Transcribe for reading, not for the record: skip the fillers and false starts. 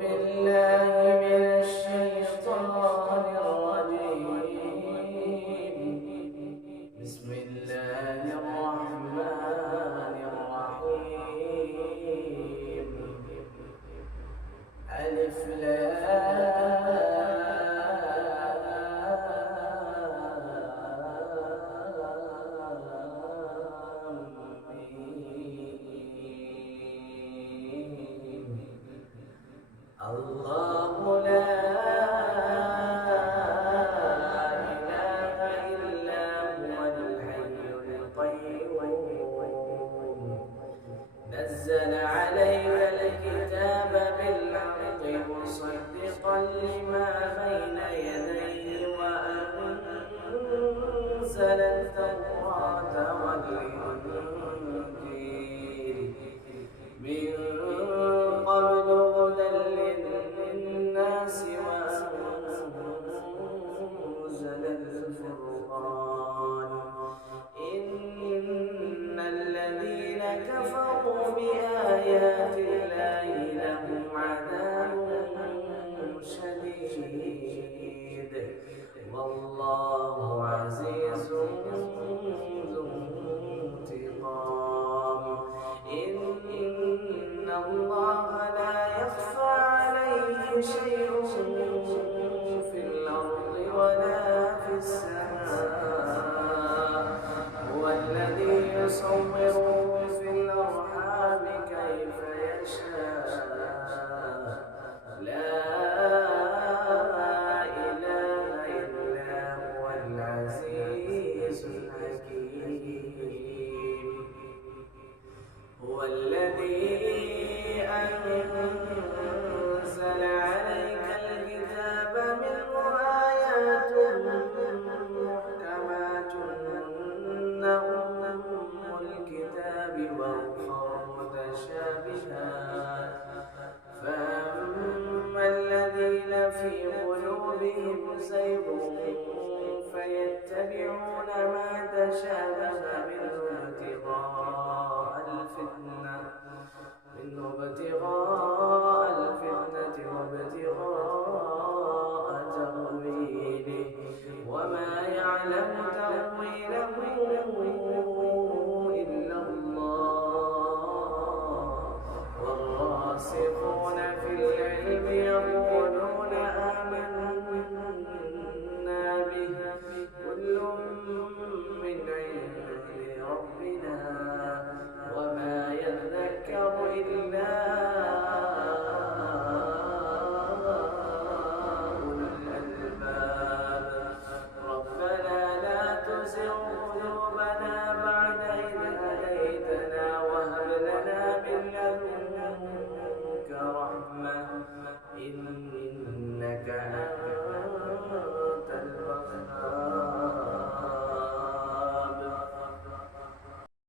بالله من الشيطان الرجيم. بسم الله الرحمن الرحيم. ألف الله لا إله إلا هو الحي القيوم. نزل عليك الكتاب بالحق مصدقا لما بين يديه وأنزل التوراة والإنجيل من قبل هدى للناس وأنزل الفرقان. إن الذين كفروا بآيات الله لهم عذاب شديد والله عزيز ذو انتقام. إن الله لا يخفى عليه شيء في الأرض ولا في السماء. هو الذي يصوركم في الأرحام كيف يشاء. لا إله إلا هو العزيز الحكيم. هو الذي أنزل عليك الكتاب منه آيات محكمات هن أم الكتاب وأخر متشابهات. فأما الذين في قلوبهم زيغ فيتبعون ما تشابه منه ابتغاء الفتنة وابتغاء تأويله وما يعلم تأويله إلا الله والراسخون في العلم يقولون